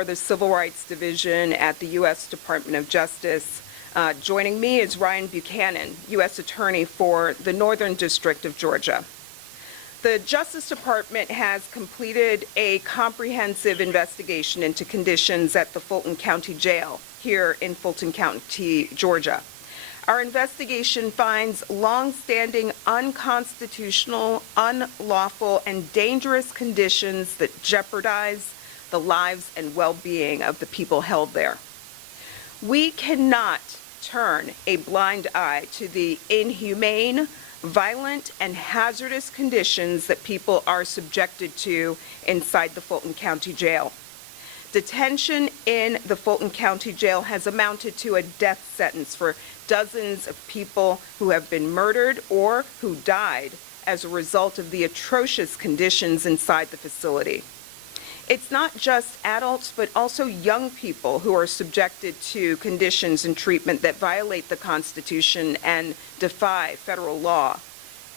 for the Civil Rights Division at the U.S. Department of Justice. Joining me is Ryan Buchanan, U.S. Attorney for the Northern District of Georgia. The Justice Department has completed a comprehensive investigation into conditions at the Fulton County Jail here in Fulton County, Georgia. Our investigation finds long-standing unconstitutional, unlawful, and dangerous conditions that jeopardize the lives and well-being of the people held there. We cannot turn a blind eye to the inhumane, violent, and hazardous conditions that people are subjected to inside the Fulton County Jail. Detention in the Fulton County Jail has amounted to a death sentence for dozens of people who have been murdered or who died as a result of the atrocious conditions inside the facility. It's not just adults, but also young people who are subjected to conditions and treatment that violate the Constitution and defy federal law.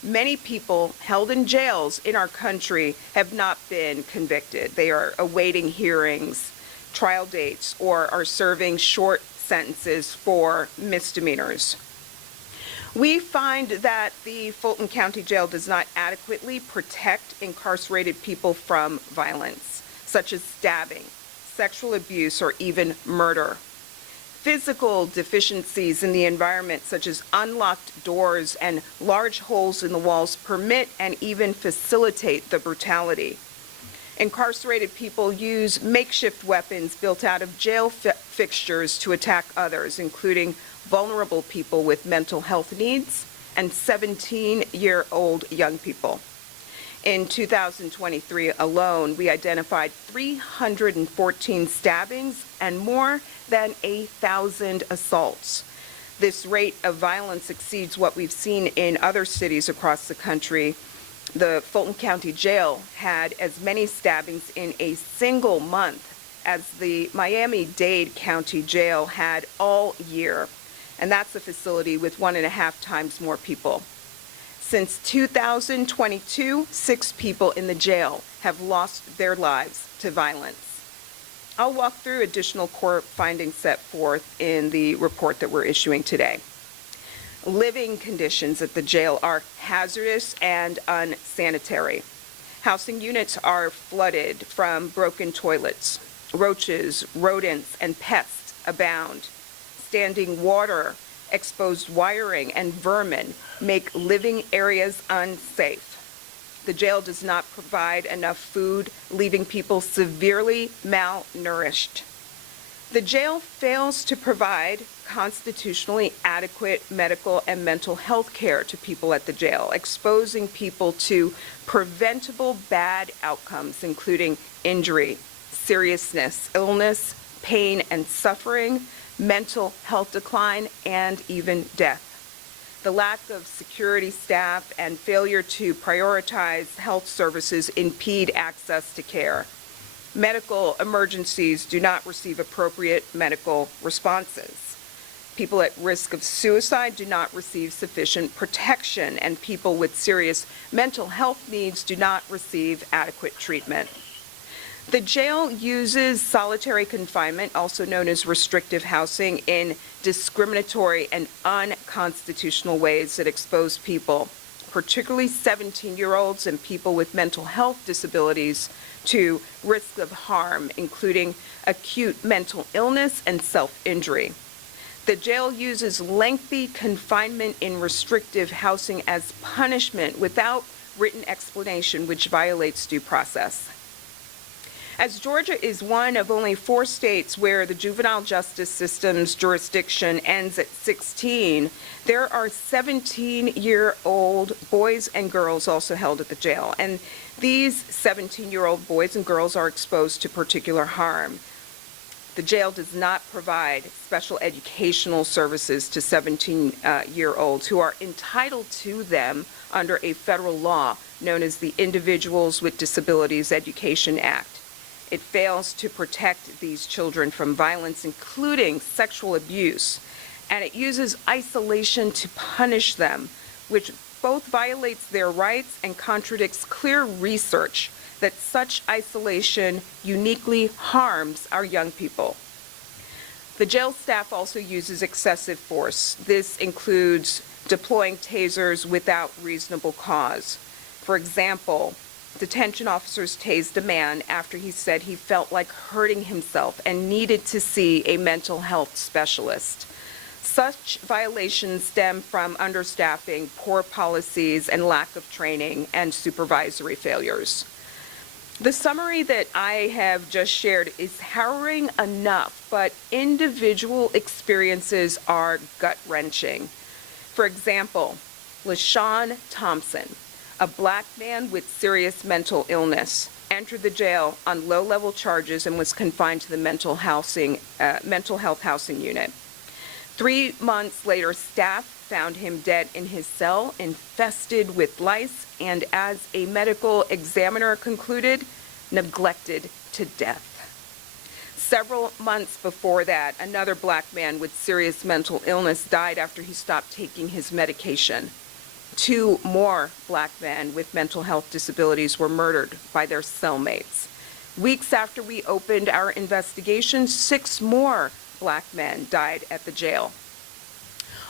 Many people held in jails in our country have not been convicted. They are awaiting hearings, trial dates, or are serving short sentences for misdemeanors. We find that the Fulton County Jail does not adequately protect incarcerated people from violence, such as stabbing, sexual abuse, or even murder. Physical deficiencies in the environment, such as unlocked doors and large holes in the walls, permit and even facilitate the brutality. Incarcerated people use makeshift weapons built out of jail fixtures to attack others, including vulnerable people with mental health needs and 17-year-old young people. In 2023 alone, we identified 314 stabbings and more than 1,000 assaults. This rate of violence exceeds what we've seen in other cities across the country. The Fulton County Jail had as many stabbings in a single month as the Miami-Dade County Jail had all year, and that's a facility with 1.5 times more people. Since 2022, 6 people in the jail have lost their lives to violence. I'll walk through additional court findings set forth in the report that we're issuing today. Living conditions at the jail are hazardous and unsanitary. Housing units are flooded from broken toilets. Roaches, rodents, and pests abound. Standing water, exposed wiring, and vermin make living areas unsafe. The jail does not provide enough food, leaving people severely malnourished. The jail fails to provide constitutionally adequate medical and mental health care to people at the jail, exposing people to preventable bad outcomes, including injury, seriousness, illness, pain and suffering, mental health decline, and even death. The lack of security staff and failure to prioritize health services impede access to care. Medical emergencies do not receive appropriate medical responses. People at risk of suicide do not receive sufficient protection, and people with serious mental health needs do not receive adequate treatment. The jail uses solitary confinement, also known as restrictive housing, in discriminatory and unconstitutional ways that expose people, particularly 17-year-olds and people with mental health disabilities, to risk of harm, including acute mental illness and self-injury. The jail uses lengthy confinement in restrictive housing as punishment without written explanation, which violates due process. As Georgia is one of only 4 states where the juvenile justice system's jurisdiction ends at 16, there are 17-year-old boys and girls also held at the jail, and these 17-year-old boys and girls are exposed to particular harm. The jail does not provide special educational services to 17-year-olds who are entitled to them under a federal law known as the Individuals with Disabilities Education Act. It fails to protect these children from violence, including sexual abuse, and it uses isolation to punish them, which both violates their rights and contradicts clear research that such isolation uniquely harms our young people. The jail staff also uses excessive force. This includes deploying tasers without reasonable cause. For example, detention officers tased a man after he said he felt like hurting himself and needed to see a mental health specialist. Such violations stem from understaffing, poor policies, and lack of training and supervisory failures. The summary that I have just shared is harrowing enough, but individual experiences are gut-wrenching. For example, LaShawn Thompson, a black man with serious mental illness, entered the jail on low-level charges and was confined to the mental health housing unit. 3 months later, staff found him dead in his cell, infested with lice, and as a medical examiner concluded, neglected to death. Several months before that, another black man with serious mental illness died after he stopped taking his medication. 2 more black men with mental health disabilities were murdered by their cellmates. Weeks after we opened our investigation, 6 more black men died at the jail.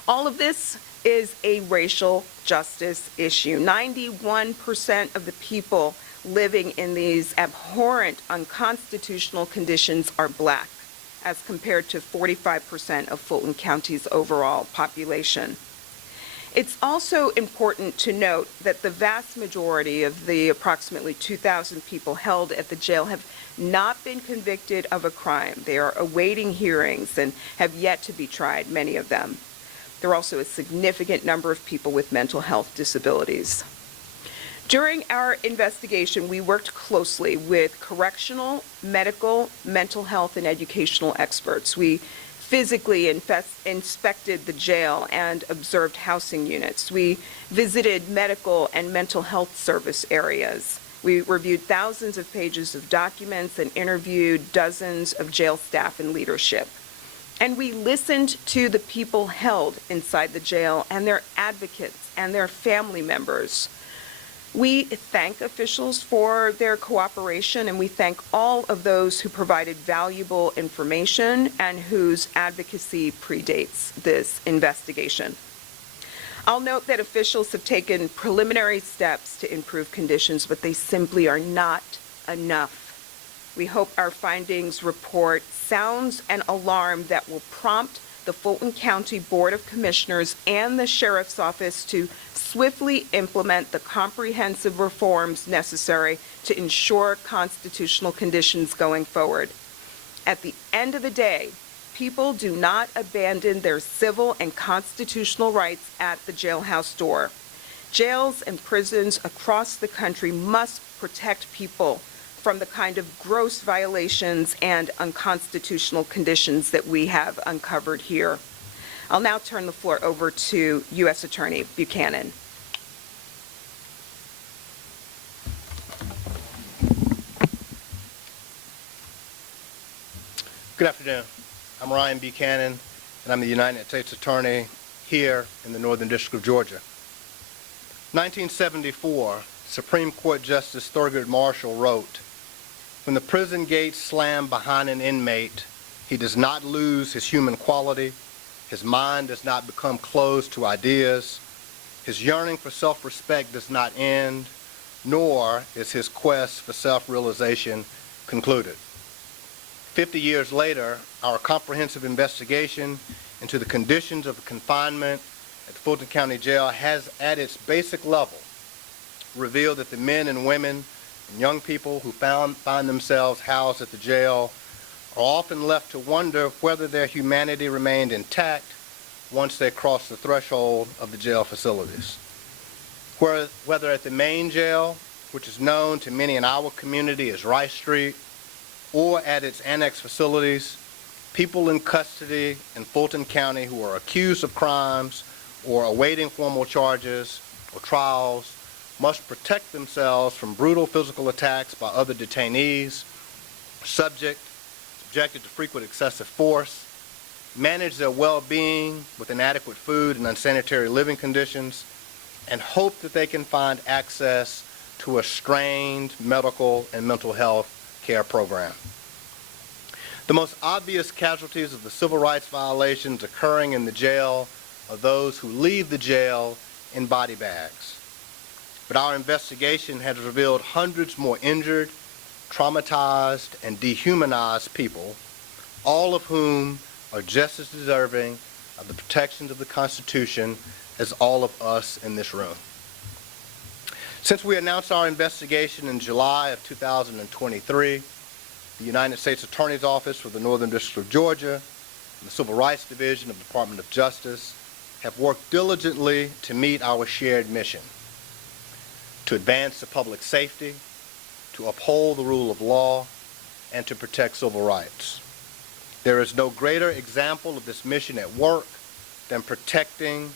All of this is a racial justice issue. 91% of the people living in these abhorrent, unconstitutional conditions are black, as compared to 45% of Fulton County's overall population. It's also important to note that the vast majority of the approximately 2,000 people held at the jail have not been convicted of a crime. They are awaiting hearings and have yet to be tried, many of them. There are also a significant number of people with mental health disabilities. During our investigation, we worked closely with correctional, medical, mental health, and educational experts. We physically inspected the jail and observed housing units. We visited medical and mental health service areas. We reviewed thousands of pages of documents and interviewed dozens of jail staff and leadership. And we listened to the people held inside the jail and their advocates and their family members. We thank officials for their cooperation, and we thank all of those who provided valuable information and whose advocacy predates this investigation. I'll note that officials have taken preliminary steps to improve conditions, but they simply are not enough. We hope our findings report sounds an alarm that will prompt the Fulton County Board of Commissioners and the Sheriff's Office to swiftly implement the comprehensive reforms necessary to ensure constitutional conditions going forward. At the end of the day, people do not abandon their civil and constitutional rights at the jailhouse door. Jails and prisons across the country must protect people from the kind of gross violations and unconstitutional conditions that we have uncovered here. I'll now turn the floor over to U.S. Attorney Buchanan. Good afternoon. I'm Ryan Buchanan, and I'm the United States Attorney here in the Northern District of Georgia. 1974, Supreme Court Justice Thurgood Marshall wrote, "When the prison gates slam behind an inmate, he does not lose his human quality, his mind does not become closed to ideas, his yearning for self-respect does not end, nor is his quest for self-realization concluded." 50 years later, our comprehensive investigation into the conditions of confinement at Fulton County Jail has, at its basic level, revealed that the men and women and young people who find themselves housed at the jail are often left to wonder whether their humanity remained intact once they crossed the threshold of the jail facilities. Whether at the main jail, which is known to many in our community as Rice Street, or at its annex facilities, people in custody in Fulton County who are accused of crimes or awaiting formal charges or trials must protect themselves from brutal physical attacks by other detainees, subjected to frequent excessive force, manage their well-being with inadequate food and unsanitary living conditions, and hope that they can find access to a strained medical and mental health care program. The most obvious casualties of the civil rights violations occurring in the jail are those who leave the jail in body bags. But our investigation has revealed hundreds more injured, traumatized, and dehumanized people, all of whom are just as deserving of the protections of the Constitution as all of us in this room. Since we announced our investigation in July of 2023, the United States Attorney's Office for the Northern District of Georgia and the Civil Rights Division of the Department of Justice have worked diligently to meet our shared mission: to advance the public safety, to uphold the rule of law, and to protect civil rights. There is no greater example of this mission at work than protecting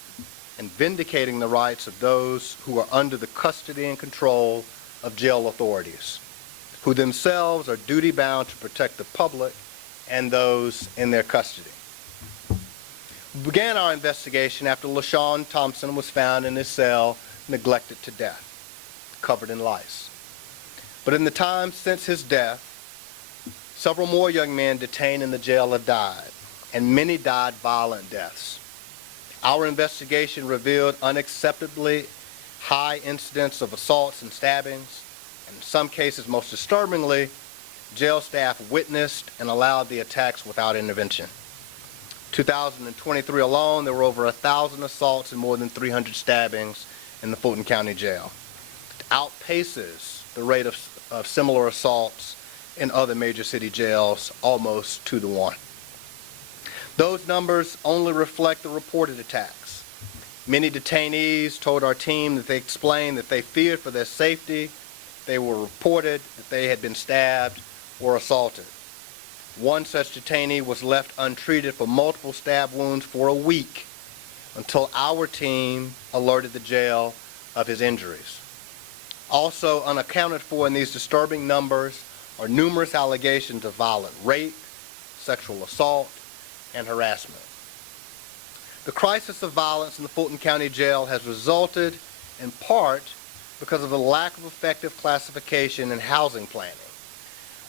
and vindicating the rights of those who are under the custody and control of jail authorities, who themselves are duty-bound to protect the public and those in their custody. We began our investigation after LaShawn Thompson was found in his cell, neglected to death, covered in lice. But in the time since his death, several more young men detained in the jail have died, and many died violent deaths. Our investigation revealed unacceptably high incidents of assaults and stabbings, and in some cases, most disturbingly, jail staff witnessed and allowed the attacks without intervention. 2023 alone, there were over 1,000 assaults and more than 300 stabbings in the Fulton County Jail. It outpaces the rate of similar assaults in other major city jails almost 2-to-1. Those numbers only reflect the reported attacks. Many detainees told our team that they explained that they feared for their safety. They were reported that they had been stabbed or assaulted. One such detainee was left untreated for multiple stab wounds for a week until our team alerted the jail of his injuries. Also unaccounted for in these disturbing numbers are numerous allegations of violent rape, sexual assault, and harassment. The crisis of violence in the Fulton County Jail has resulted in part because of the lack of effective classification and housing planning,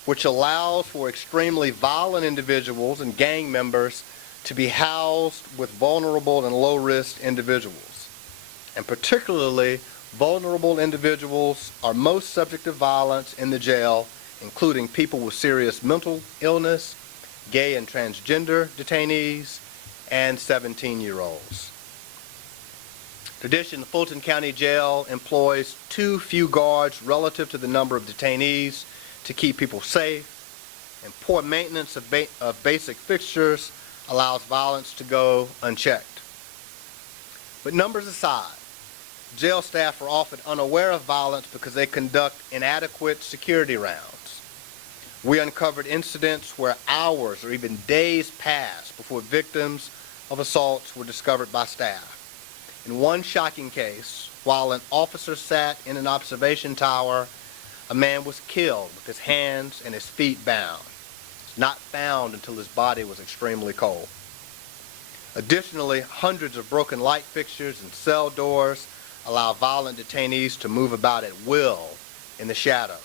which allows for extremely violent individuals and gang members to be housed with vulnerable and low-risk individuals. And particularly, vulnerable individuals are most subject to violence in the jail, including people with serious mental illness, gay and transgender detainees, and 17-year-olds. In addition, the Fulton County Jail employs too few guards relative to the number of detainees to keep people safe, and poor maintenance of basic fixtures allows violence to go unchecked. But numbers aside, jail staff are often unaware of violence because they conduct inadequate security rounds. We uncovered incidents where hours or even days passed before victims of assaults were discovered by staff. In one shocking case, while an officer sat in an observation tower, a man was killed with his hands and his feet bound, not found until his body was extremely cold. Additionally, hundreds of broken light fixtures and cell doors allow violent detainees to move about at will in the shadows,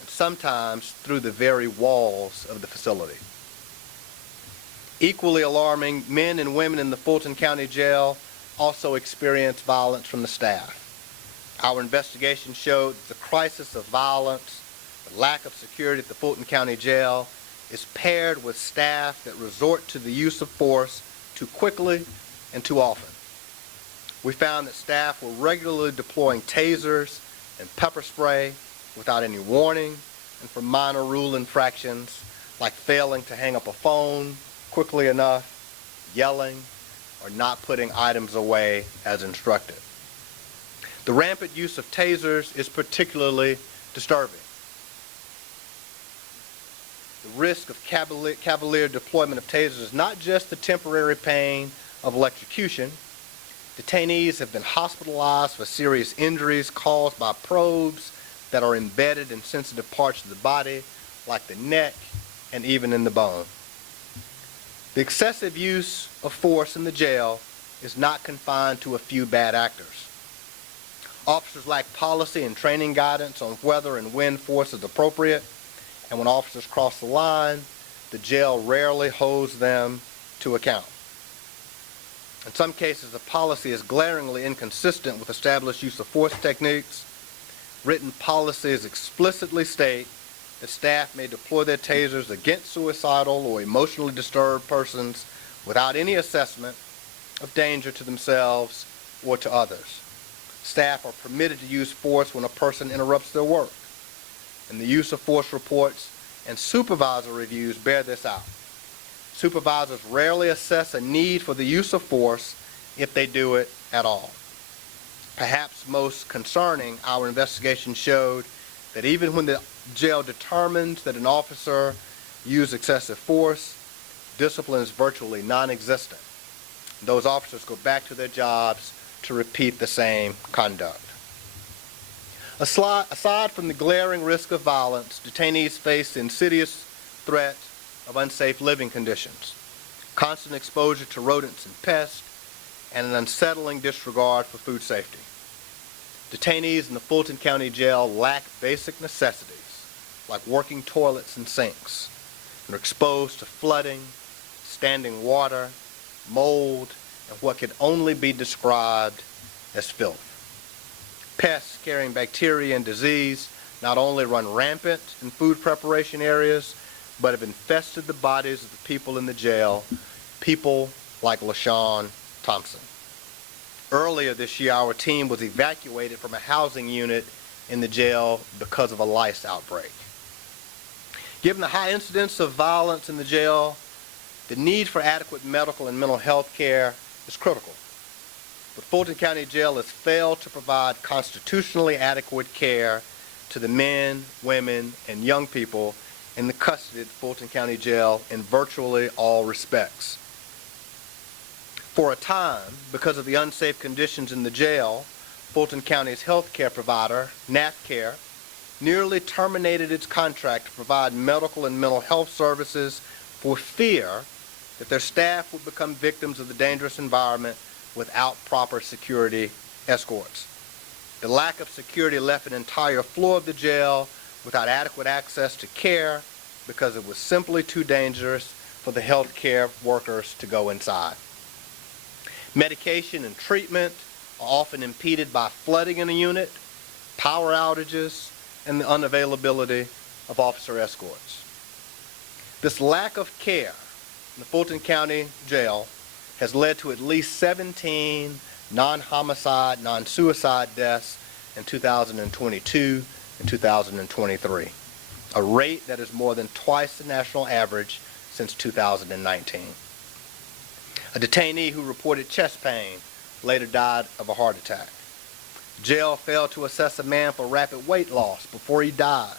and sometimes through the very walls of the facility. Equally alarming, men and women in the Fulton County Jail also experience violence from the staff. Our investigation showed that the crisis of violence, the lack of security at the Fulton County Jail, is paired with staff that resort to the use of force too quickly and too often. We found that staff were regularly deploying tasers and pepper spray without any warning, and for minor rule infractions like failing to hang up a phone quickly enough, yelling, or not putting items away as instructed. The rampant use of tasers is particularly disturbing. The risk of cavalier deployment of tasers is not just the temporary pain of electrocution. Detainees have been hospitalized for serious injuries caused by probes that are embedded in sensitive parts of the body, like the neck and even in the bone. The excessive use of force in the jail is not confined to a few bad actors. Officers lack policy and training guidance on whether and when force is appropriate, and when officers cross the line, the jail rarely holds them to account. In some cases, the policy is glaringly inconsistent with established use of force techniques. Written policies explicitly state that staff may deploy their tasers against suicidal or emotionally disturbed persons without any assessment of danger to themselves or to others. Staff are permitted to use force when a person interrupts their work, and the use of force reports and supervisor reviews bear this out. Supervisors rarely assess a need for the use of force if they do it at all. Perhaps most concerning, our investigation showed that even when the jail determines that an officer used excessive force, discipline is virtually non-existent. Those officers go back to their jobs to repeat the same conduct. Aside from the glaring risk of violence, detainees face the insidious threat of unsafe living conditions, constant exposure to rodents and pests, and an unsettling disregard for food safety. Detainees in the Fulton County Jail lack basic necessities like working toilets and sinks, and are exposed to flooding, standing water, mold, and what can only be described as filth. Pests carrying bacteria and disease not only run rampant in food preparation areas, but have infested the bodies of the people in the jail, people like LaShawn Thompson. Earlier this year, our team was evacuated from a housing unit in the jail because of a lice outbreak. Given the high incidence of violence in the jail, the need for adequate medical and mental health care is critical. But Fulton County Jail has failed to provide constitutionally adequate care to the men, women, and young people in the custody of Fulton County Jail in virtually all respects. For a time, because of the unsafe conditions in the jail, Fulton County's health care provider, NAFCare, nearly terminated its contract to provide medical and mental health services for fear that their staff would become victims of the dangerous environment without proper security escorts. The lack of security left an entire floor of the jail without adequate access to care because it was simply too dangerous for the health care workers to go inside. Medication and treatment are often impeded by flooding in a unit, power outages, and the unavailability of officer escorts. This lack of care in the Fulton County Jail has led to at least 17 non-homicide, non-suicide deaths in 2022 and 2023, a rate that is more than twice the national average since 2019. A detainee who reported chest pain later died of a heart attack. Jail failed to assess a man for rapid weight loss before he died,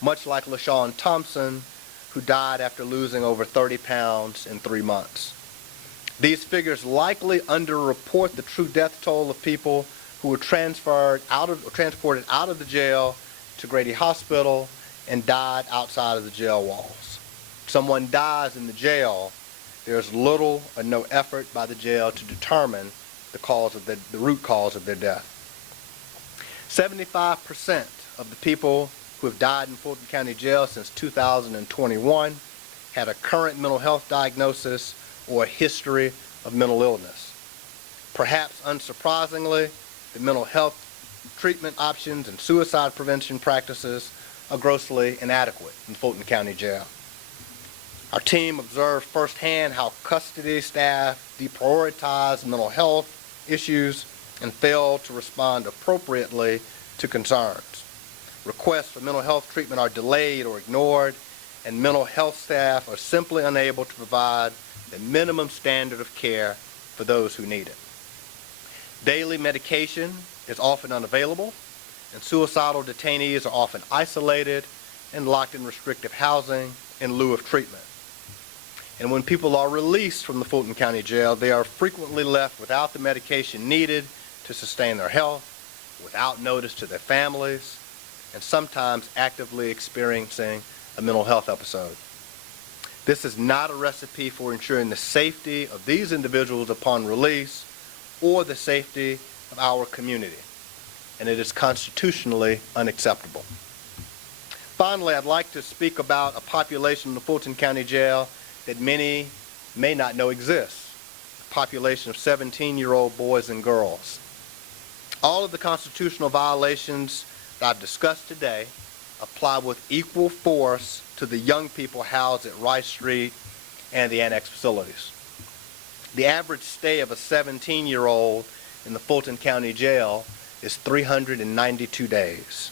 much like LaShawn Thompson, who died after losing over 30 pounds in 3 months. These figures likely underreport the true death toll of people who were transported out of the jail to Grady Hospital and died outside of the jail walls. If someone dies in the jail, there's little or no effort by the jail to determine the root cause of their death. 75% of the people who have died in Fulton County Jail since 2021 had a current mental health diagnosis or a history of mental illness. Perhaps unsurprisingly, the mental health treatment options and suicide prevention practices are grossly inadequate in Fulton County Jail. Our team observed firsthand how custody staff deprioritize mental health issues and fail to respond appropriately to concerns. Requests for mental health treatment are delayed or ignored, and mental health staff are simply unable to provide the minimum standard of care for those who need it. Daily medication is often unavailable, and suicidal detainees are often isolated and locked in restrictive housing in lieu of treatment. And when people are released from the Fulton County Jail, they are frequently left without the medication needed to sustain their health, without notice to their families, and sometimes actively experiencing a mental health episode. This is not a recipe for ensuring the safety of these individuals upon release or the safety of our community. and it is constitutionally unacceptable. Finally, I'd like to speak about a population in the Fulton County Jail that many may not know exists, a population of 17-year-old boys and girls. All of the constitutional violations that I've discussed today apply with equal force to the young people housed at Rice Street and the annex facilities. The average stay of a 17-year-old in the Fulton County Jail is 392 days.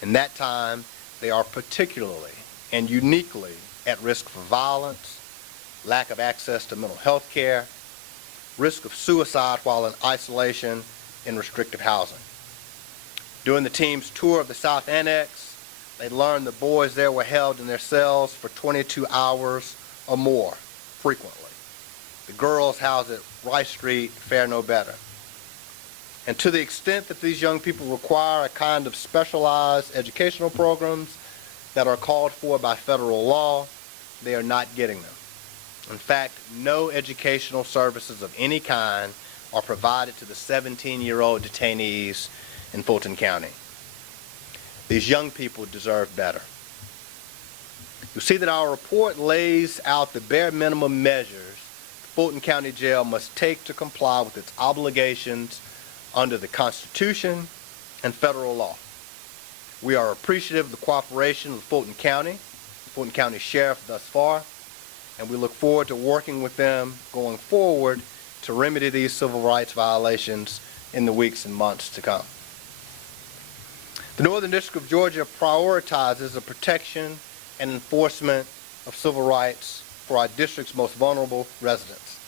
In that time, they are particularly and uniquely at risk for violence, lack of access to mental health care, risk of suicide while in isolation in restrictive housing. During the team's tour of the South Annex, they learned the boys there were held in their cells for 22 hours or more frequently. The girls housed at Rice Street fare no better. And to the extent that these young people require a kind of specialized educational programs that are called for by federal law, they are not getting them. In fact, no educational services of any kind are provided to the 17-year-old detainees in Fulton County. These young people deserve better. You'll see that our report lays out the bare minimum measures Fulton County Jail must take to comply with its obligations under the Constitution and federal law. We are appreciative of the cooperation of Fulton County Sheriff thus far, and we look forward to working with them going forward to remedy these civil rights violations in the weeks and months to come. The Northern District of Georgia prioritizes the protection and enforcement of civil rights for our district's most vulnerable residents.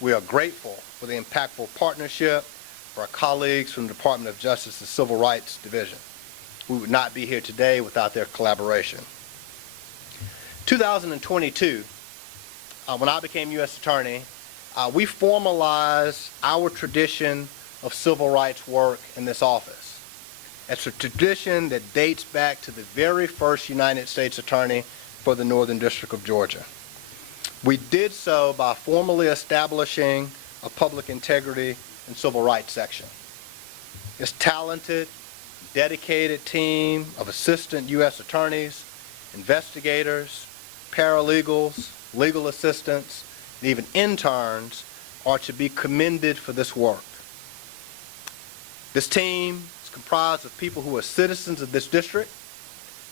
We are grateful for the impactful partnership for our colleagues from the Department of Justice's Civil Rights Division. We would not be here today without their collaboration. 2022, when I became U.S. Attorney, we formalized our tradition of civil rights work in this office. It's a tradition that dates back to the very first United States Attorney for the Northern District of Georgia. We did so by formally establishing a public integrity and civil rights section. This talented, dedicated team of assistant U.S. attorneys, investigators, paralegals, legal assistants, and even interns are to be commended for this work. This team is comprised of people who are citizens of this district,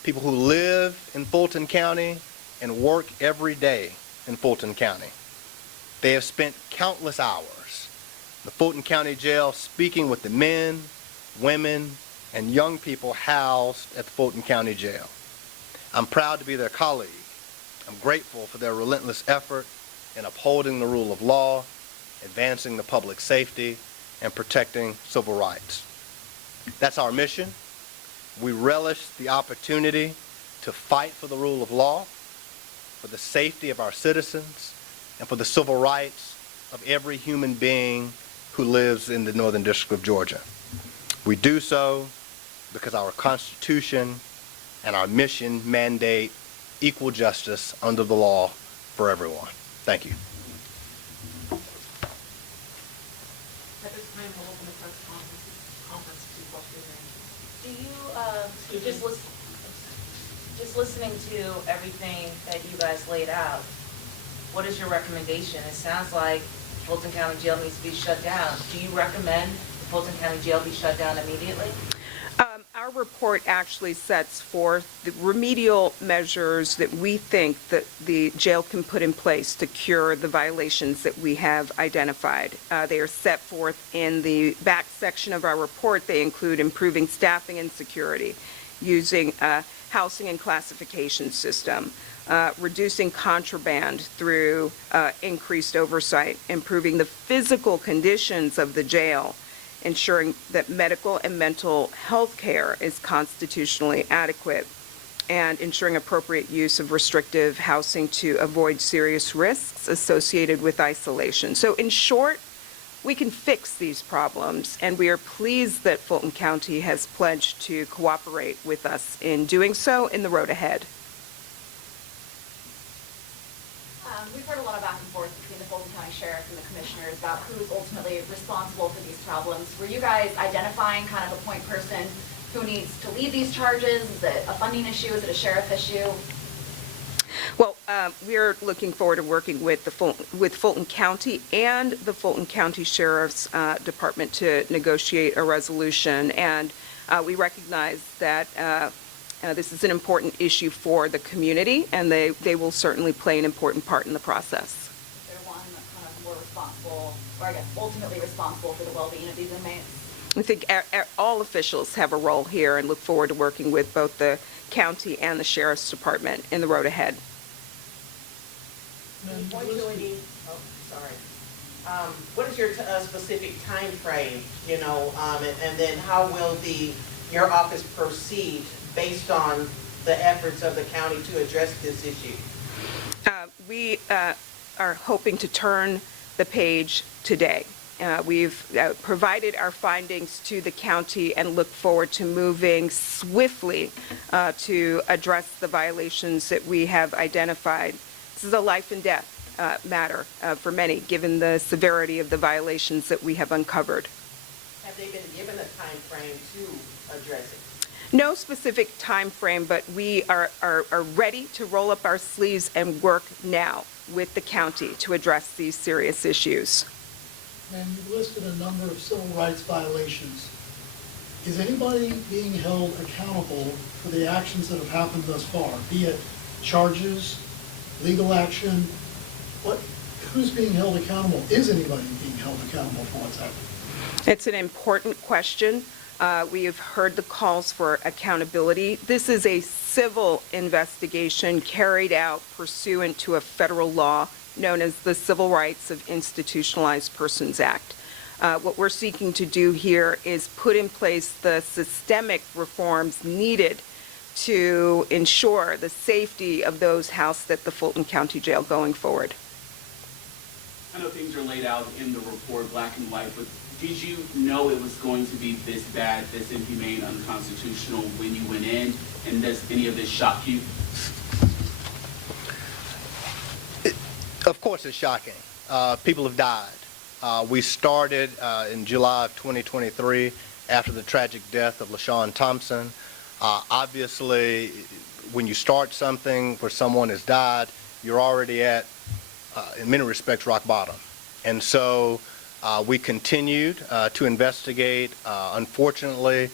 people who live in Fulton County and work every day in Fulton County. They have spent countless hours in the Fulton County Jail speaking with the men, women, and young people housed at the Fulton County Jail. I'm proud to be their colleague. I'm grateful for their relentless effort in upholding the rule of law, advancing the public safety, and protecting civil rights. That's our mission. We relish the opportunity to fight for the rule of law, for the safety of our citizens, and for the civil rights of every human being who lives in the Northern District of Georgia. We do so because our Constitution and our mission mandate equal justice under the law for everyone. Thank you. At this time, we'll open the press conference to questions. Do you, just listening to everything that you guys laid out, what is your recommendation? It sounds like Fulton County Jail needs to be shut down. Do you recommend the Fulton County Jail be shut down immediately? Our report actually sets forth the remedial measures that we think that the jail can put in place to cure the violations that we have identified. They are set forth in the back section of our report. They include improving staffing and security, using a housing and classification system, reducing contraband through increased oversight, improving the physical conditions of the jail, ensuring that medical and mental health care is constitutionally adequate, and ensuring appropriate use of restrictive housing to avoid serious risks associated with isolation. So in short, we can fix these problems, and we are pleased that Fulton County has pledged to cooperate with us in doing so in the road ahead. We've heard a lot of back and forth between the Fulton County Sheriff and the Commissioners about who's ultimately responsible for these problems. Were you guys identifying kind of a point person who needs to lead these charges? Is it a funding issue? Is it a sheriff issue? Well, we're looking forward to working with Fulton County and the Fulton County Sheriff's Department to negotiate a resolution, and we recognize that this is an important issue for the community, and they will certainly play an important part in the process. Is there one kind of more responsible, or I guess ultimately responsible for the well-being of these inmates? I think all officials have a role here, and look forward to working with both the county and the Sheriff's Department in the road ahead. What is your specific time frame, and then how will your office proceed based on the efforts of the county to address this issue? We are hoping to turn the page today. We've provided our findings to the county and look forward to moving swiftly to address the violations that we have identified. This is a life and death matter for many, given the severity of the violations that we have uncovered. Have they been given a time frame to address it? No specific time frame, but we are ready to roll up our sleeves and work now with the county to address these serious issues. And you listed a number of civil rights violations. Is anybody being held accountable for the actions that have happened thus far, be it charges, legal action? Who's being held accountable? Is anybody being held accountable for what's happened? It's an important question. We have heard the calls for accountability. This is a civil investigation carried out pursuant to a federal law known as the Civil Rights of Institutionalized Persons Act. What we're seeking to do here is put in place the systemic reforms needed to ensure the safety of those housed at the Fulton County Jail going forward. I know things are laid out in the report, black and white, but did you know it was going to be this bad, this inhumane, unconstitutional when you went in? And does any of this shock you? Of course it's shocking. People have died. We started in July of 2023 after the tragic death of LaShawn Thompson. Obviously, when you start something where someone has died, you're already at, in many respects, rock bottom. And so we continued to investigate. Unfortunately,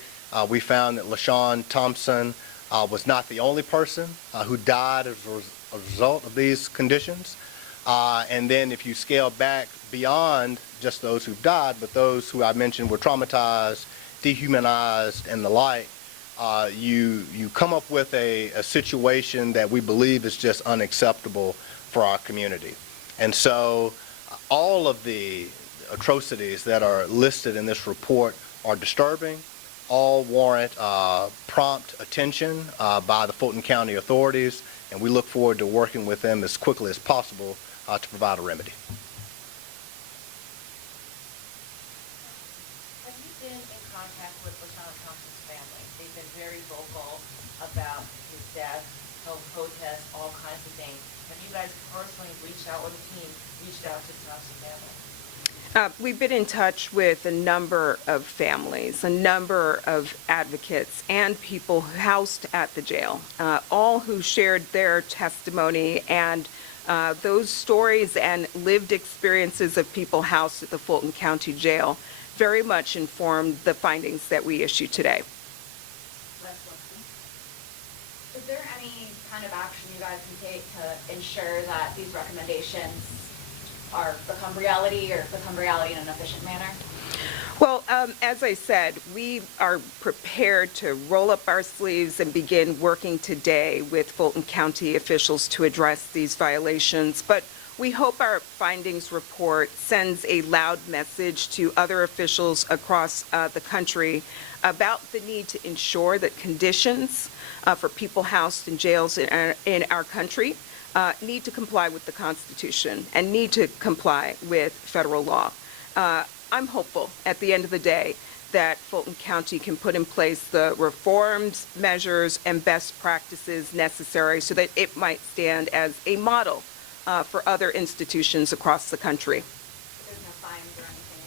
we found that LaShawn Thompson was not the only person who died as a result of these conditions. And then if you scale back beyond just those who've died, but those who I mentioned were traumatized, dehumanized, and the like, you come up with a situation that we believe is just unacceptable for our community. And so all of the atrocities that are listed in this report are disturbing. All warrant prompt attention by the Fulton County authorities, and we look forward to working with them as quickly as possible to provide a remedy. Have you been in contact with LaShawn Thompson's family? They've been very vocal about his death, held protests, all kinds of things. Have you guys personally reached out, or the team reached out to the Thompson family? We've been in touch with a number of families, a number of advocates, and people housed at the jail, all who shared their testimony, and those stories and lived experiences of people housed at the Fulton County Jail very much informed the findings that we issue today. Is there any kind of action you guys can take to ensure that these recommendations become reality, or become reality in an efficient manner? Well, as I said, we are prepared to roll up our sleeves and begin working today with Fulton County officials to address these violations, but we hope our findings report sends a loud message to other officials across the country about the need to ensure that conditions for people housed in jails in our country need to comply with the Constitution and need to comply with federal law. I'm hopeful at the end of the day that Fulton County can put in place the reforms, measures, and best practices necessary so that it might stand as a model for other institutions across the country. There's no fines or anything,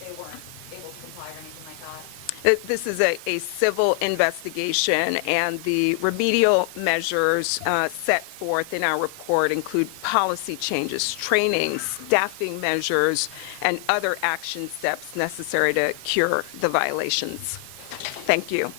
they weren't able to comply or anything like that? This is a civil investigation, and the remedial measures set forth in our report include policy changes, trainings, staffing measures, and other action steps necessary to cure the violations. Thank you.